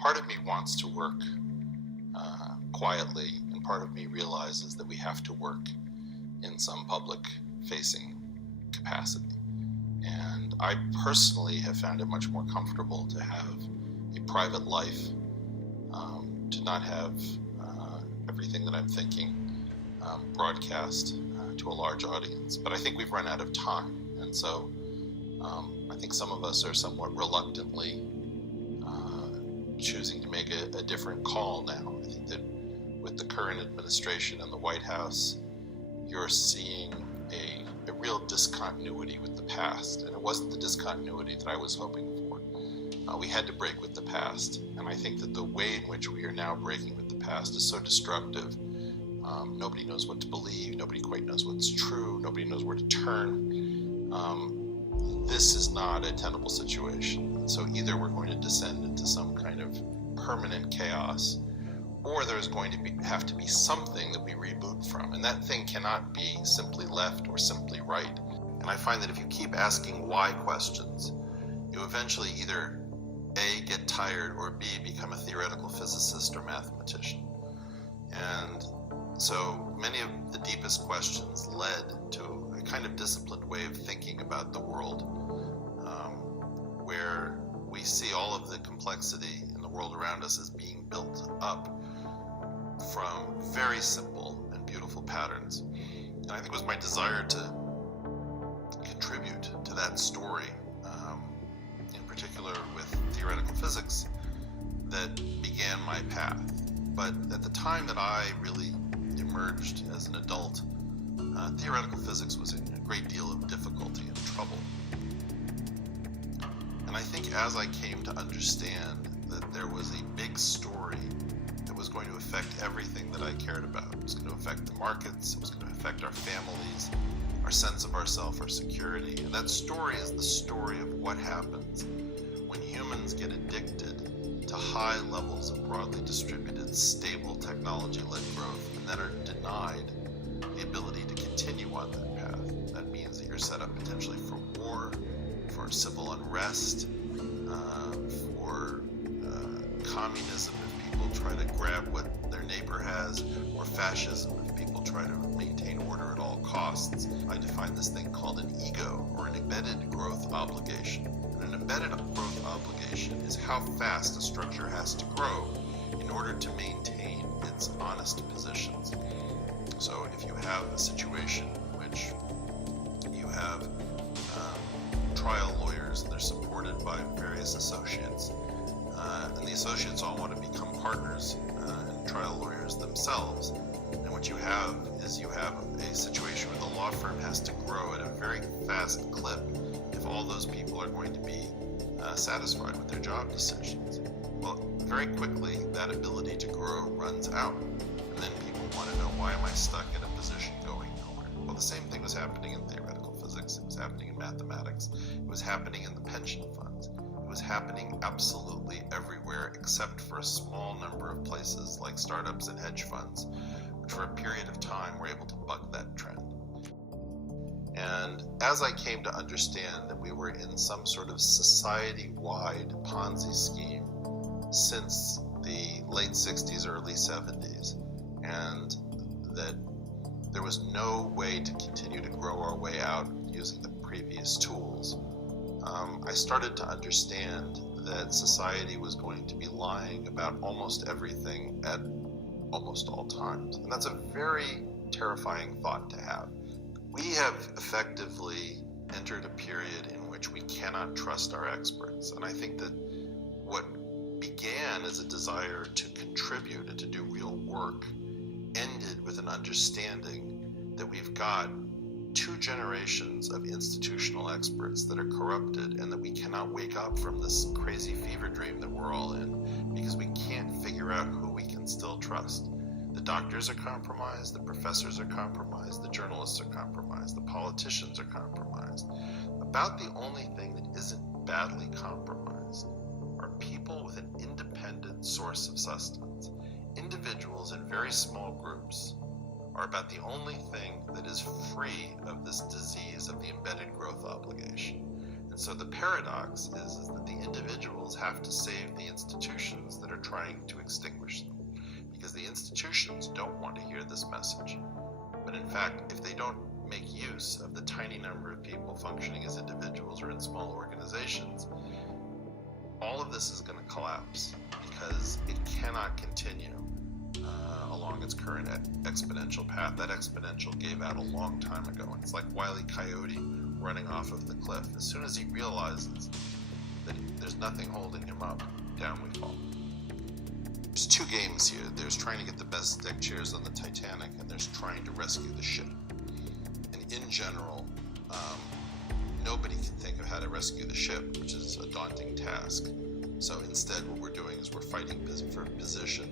part of me wants to work quietly, and part of me realizes that we have to work in some public-facing capacity. And I personally have found it much more comfortable to have a private life, to not have everything that I'm thinking broadcast to a large audience. But I think we've run out of time, and so I think some of us are somewhat reluctantly choosing to make a different call now. I think that with the current administration in the White House, you're seeing a real discontinuity with the past, and it wasn't the discontinuity that I was hoping for. We had to break with the past, and I think that the way in which we are now breaking with the past is so destructive. Nobody knows what to believe, nobody quite knows what's true, nobody knows where to turn. This is not a tenable situation. So either we're going to descend into some kind of permanent chaos, or there's going to have to be something that we reboot from. And that thing cannot be simply left or simply right. And I find that if you keep asking why questions, you eventually either A, get tired, or B, become a theoretical physicist or mathematician. And so many of the deepest questions led to a kind of disciplined way of thinking about the world, where we see all of the complexity in the world around us as being built up from very simple and beautiful patterns. And I think it was my desire to contribute to that story, in particular with theoretical physics, that began my path. But at the time that I really emerged as an adult, theoretical physics was in a great deal of difficulty and trouble. And I think as I came to understand that there was a big story that was going to affect everything that I cared about, it was going to affect the markets, it was going to affect our families, our sense of ourself, our security. And that story is the story of what happens when humans get addicted to high levels of broadly distributed, stable technology-led growth, and then are denied the ability to continue on that path. That means that you're set up potentially for war, for civil unrest, for communism if people try to grab what their neighbor has, or fascism if people try to maintain order at all costs. I define this thing called an ego, or an embedded growth obligation. And an embedded growth obligation is how fast a structure has to grow in order to maintain its honest positions. So if you have a situation in which you have trial lawyers and they're supported by various associates, and the associates all want to become partners and trial lawyers themselves, and what you have is you have a situation where the law firm has to grow at a very fast clip if all those people are going to be satisfied with their job decisions. Well, very quickly that ability to grow runs out, and then people want to know, why am I stuck in a position going nowhere? Well, the same thing was happening in theoretical physics, it was happening in mathematics, it was happening in the pension funds, it was happening absolutely everywhere except for a small number of places like startups and hedge funds, which for a period of time were able to buck that trend. And as I came to understand that we were in some sort of society-wide Ponzi scheme since the late 60s, early 70s, and that there was no way to continue to grow our way out using the previous tools, I started to understand that society was going to be lying about almost everything at almost all times. And that's a very terrifying thought to have. We have effectively entered a period in which we cannot trust our experts. And I think that what began as a desire to contribute and to do real work ended with an understanding that we've got 2 generations of institutional experts that are corrupted, and that we cannot wake up from this crazy fever dream that we're all in because we can't figure out who we can still trust. The doctors are compromised, the professors are compromised, the journalists are compromised, the politicians are compromised. About the only thing that isn't badly compromised are people with an independent source of sustenance. Individuals in very small groups are about the only thing that is free of this disease of the embedded growth obligation. And so the paradox is that the individuals have to save the institutions that are trying to extinguish them, because the institutions don't want to hear this message. But in fact, if they don't make use of the tiny number of people functioning as individuals or in small organizations, all of this is going to collapse, because it cannot continue along its current exponential path. That exponential gave out a long time ago, and it's like Wile E. Coyote running off of the cliff. As soon as he realizes that there's nothing holding him up, down we fall. There's two games here. There's trying to get the best deck chairs on the Titanic, and there's trying to rescue the ship. And in general, nobody can think of how to rescue the ship, which is a daunting task. So instead, what we're doing is we're fighting for position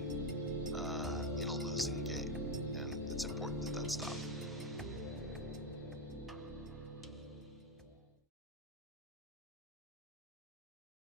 in a losing game, and it's important that that stops.